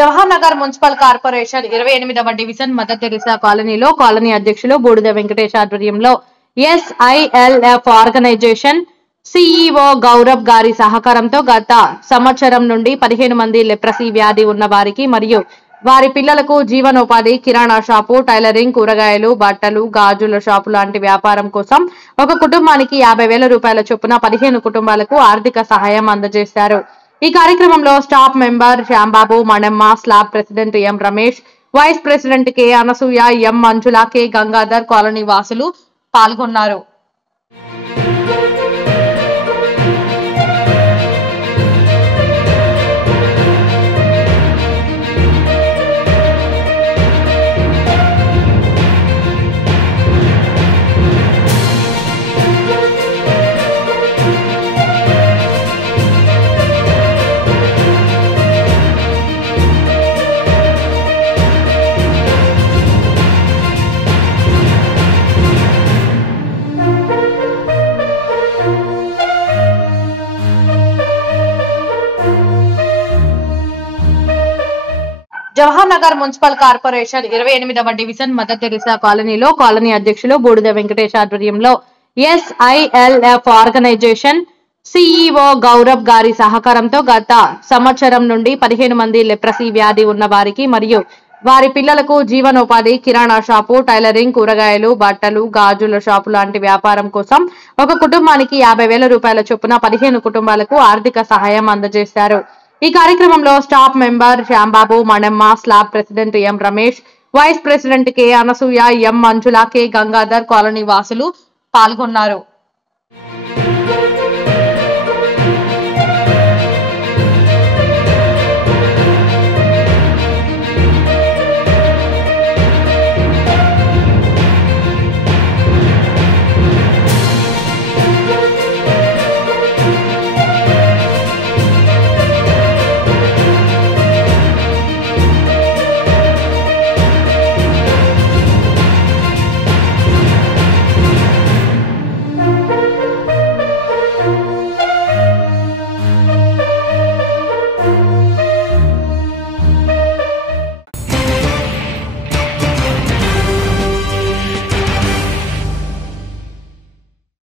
Jawahar Nagar municipal corporation 28వ division Mother Teresa కాలనీలో colony అధ్యక్షులు బూడిద వెంకటేష్ ఆధ్వర్యంలో SILF ఆర్గనైజేషన్ CEO గౌరవ్ గారి సహకారంతో గత సంవత్సరం నుండి 15 మంది లెప్రసీ వ్యాధి ఉన్న వారికి మరియు వారి పిల్లలకు జీవనోపాధి కిరాణా షాపు, టైలరింగ్, కూరగాయలు, బట్టలు, గాజుల షాపు లాంటి వ్యాపారం కోసం ఒక కుటుంబానికి 50,000 రూపాయల చొప్పున 15 కుటుంబాలకు ఆర్థిక సహాయం అందజేశారు. ఈ కార్యక్రమంలో staff member Shyambabu, Manamma, slab president M Ramesh, vice president K Anasuya, M Manjula, K Gangadhar, colony వాసులు పాల్గొన్నారు. జవహర్ నగర్ మున్సిపల్ కార్పొరేషన్ 28వ డివిజన్ మదర్ తెరిసా కాలనీలో కాలనీ అధ్యక్షులు బూడిద వెంకటేష్ ఆధ్వర్యంలో SILF ఆర్గనైజేషన్ CEO గౌరవ్ గారి సహకారంతో గత సంవత్సరం నుండి 15 మంది లెప్రసీ వ్యాధి ఉన్న వారికి మరియు వారి పిల్లలకు జీవనోపాధి కిరాణా షాపు, టైలరింగ్, కూరగాయలు, బట్టలు, గాజుల షాపు లాంటి వ్యాపారం కోసం ఒక కుటుంబానికి 50,000 రూపాయల చొప్పున 15 కుటుంబాలకు ఆర్థిక సహాయం అందజేశారు. ఈ కార్యక్రమంలో staff member Shyambabu, Manamma, slab president M Ramesh, vice president K Anasuya, M Manjula, K Gangadhar, colony వాసులు పాల్గొన్నారు.